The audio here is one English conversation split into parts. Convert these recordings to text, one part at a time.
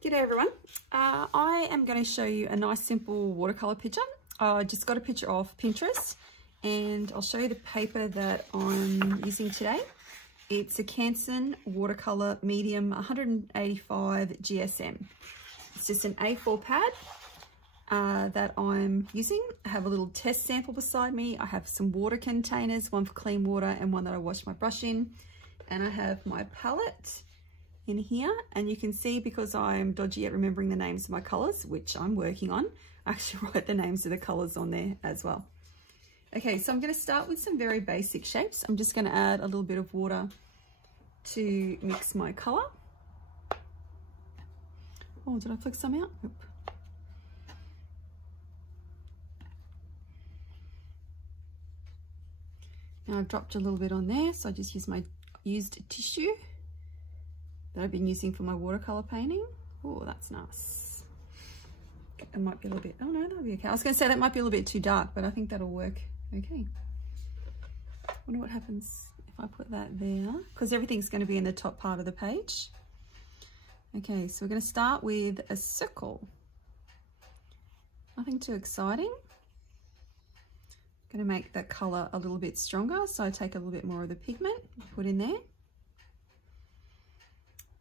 G'day everyone. I am going to show you a nice simple watercolour picture. I just got a picture off Pinterest and I'll show you the paper that I'm using today. It's a Canson watercolour medium 185 GSM. It's just an A4 pad that I'm using. I have a little test sample beside me. I have some water containers, one for clean water and one that I wash my brush in. And I have my palette in here, and you can see, because I'm dodgy at remembering the names of my colours, which I'm working on, I actually write the names of the colours on there as well. Okay, so I'm going to start with some very basic shapes. I'm just going to add a little bit of water to mix my colour. Oh, did I flick some out? Nope. Now I've dropped a little bit on there, so I just use my used tissue that I've been using for my watercolour painting. Oh, that's nice. It might be a little bit, oh no, that'll be okay. I was going to say that might be a little bit too dark, but I think that'll work okay. Wonder what happens if I put that there, because everything's going to be in the top part of the page. Okay, so we're going to start with a circle. Nothing too exciting. I'm going to make that colour a little bit stronger, so I take a little bit more of the pigment, put in there.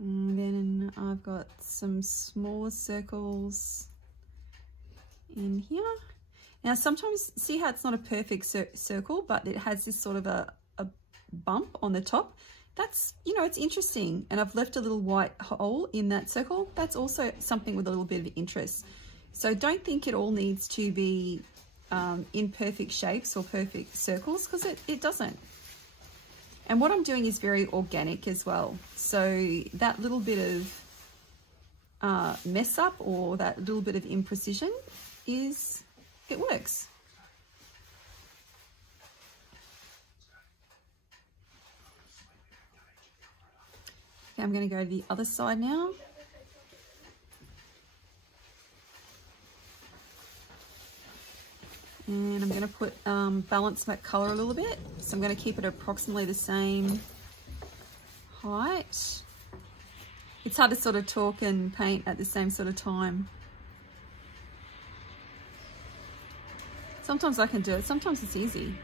And then I've got some smaller circles in here. Now sometimes, see how it's not a perfect circle, but it has this sort of a bump on the top. That's, you know, it's interesting. And I've left a little white hole in that circle. That's also something with a little bit of interest. So don't think it all needs to be in perfect shapes or perfect circles, because it doesn't. And what I'm doing is very organic as well. So that little bit of mess up, or that little bit of imprecision, it works. Okay, I'm going to go to the other side now. And I'm going to put balance that colour a little bit. So I'm going to keep it approximately the same height. It's hard to sort of talk and paint at the same sort of time. Sometimes I can do it, sometimes it's easy.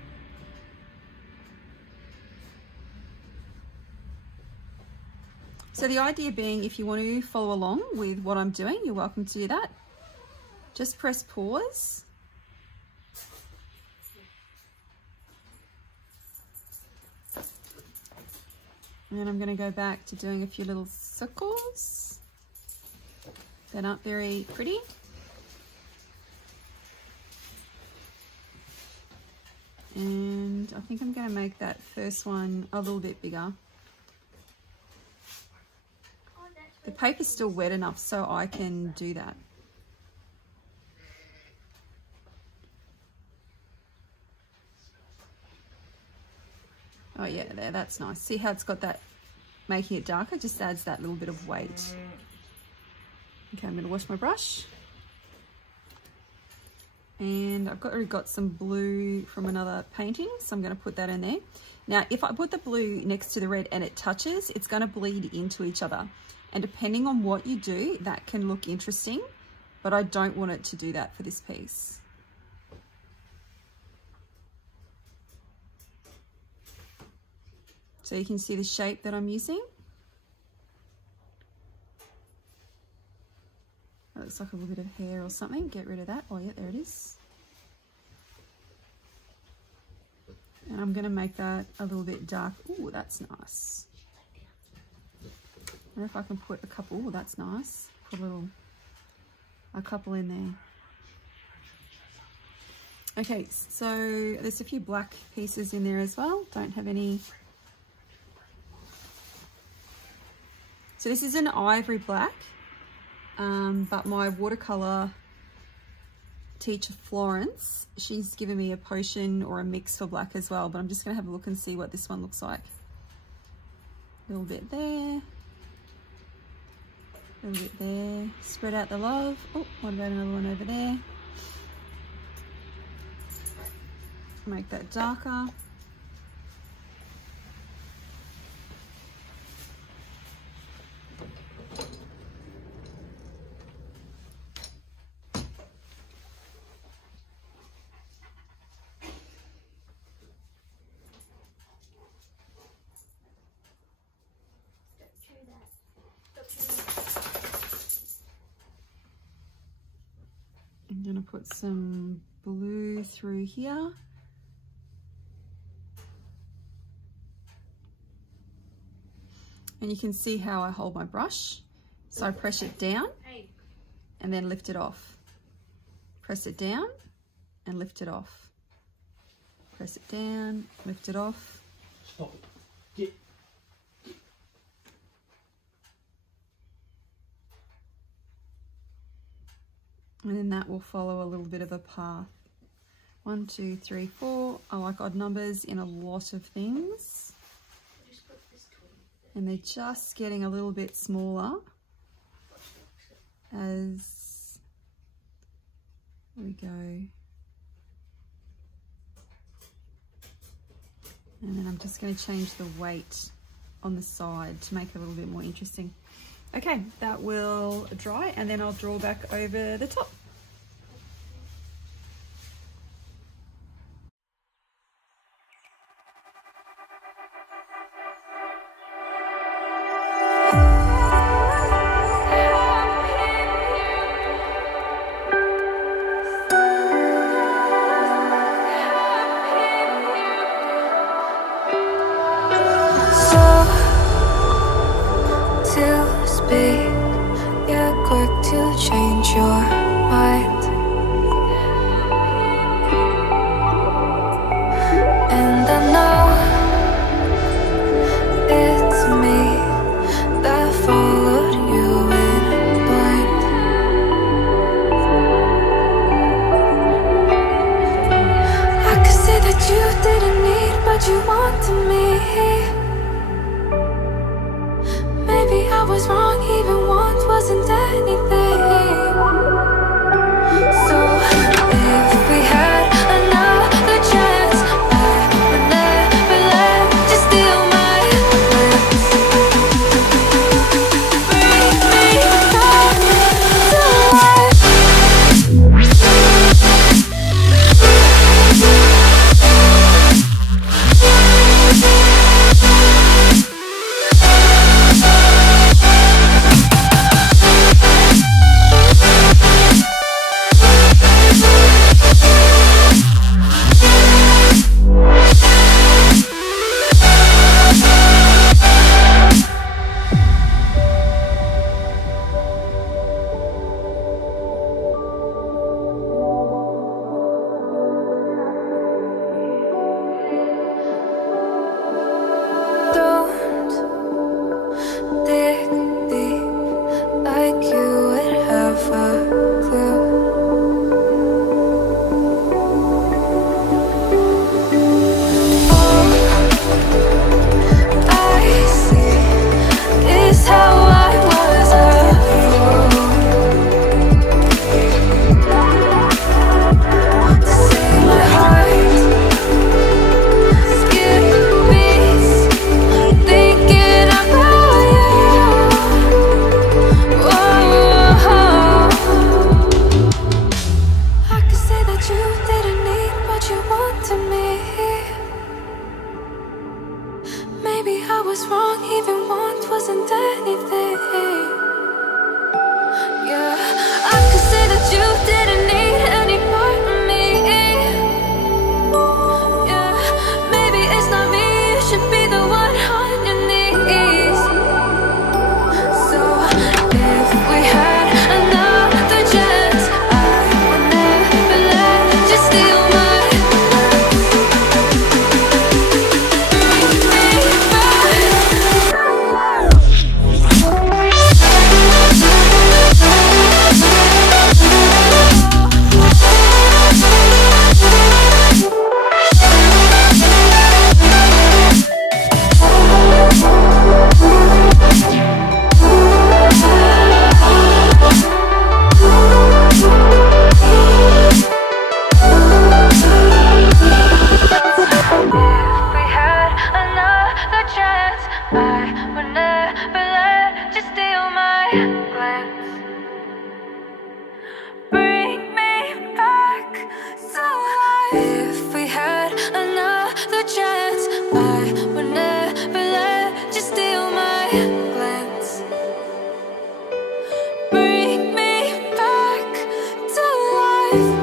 So the idea being, if you want to follow along with what I'm doing, you're welcome to do that. Just press pause. And I'm going to go back to doing a few little circles that aren't very pretty. And I think I'm going to make that first one a little bit bigger. The paper's still wet enough so I can do that. Oh yeah, there, that's nice. See how it's got that, making it darker, just adds that little bit of weight. Okay, I'm going to wash my brush. And I've already got some blue from another painting, so I'm going to put that in there. Now, if I put the blue next to the red and it touches, it's going to bleed into each other. And depending on what you do, that can look interesting, but I don't want it to do that for this piece. So you can see the shape that I'm using. That looks like a little bit of hair or something. Get rid of that. Oh yeah, there it is. And I'm going to make that a little bit dark. Ooh, that's nice. I wonder if I can put a couple. Ooh, that's nice. Put a couple in there. Okay, so there's a few black pieces in there as well. Don't have any. So this is an ivory black, but my watercolour teacher, Florence, she's given me a potion or a mix for black as well, but I'm just going to have a look and see what this one looks like. A little bit there, a little bit there, spread out the love. Oh, what about another one over there? Make that darker. going to put some blue through here. And you can see how I hold my brush. So I press it down and then lift it off. Press it down and lift it off. Press it down, lift it off. Stop it. Get. And then that will follow a little bit of a path. 1, 2, 3, 4. I like odd numbers in a lot of things. And they're just getting a little bit smaller as we go. And then I'm just going to change the weight on the side to make it a little bit more interesting. Okay, that will dry and then I'll draw back over the top. You're quick to change your mind, and I know it's me that followed you in blind. I could say that you didn't need, but you wanted me. Maybe I was wrong, even want wasn't anything. So if we had another chance, I would never let you steal my plans. Bring me back to life. Bring me back to life.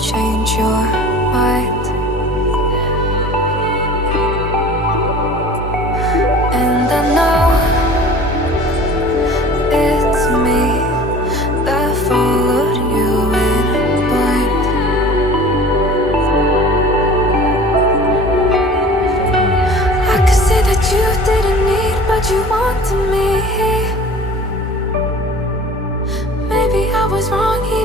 Change your mind, and I know it's me that followed you in blind. I could say that you didn't need, but you wanted me. Maybe I was wrong here.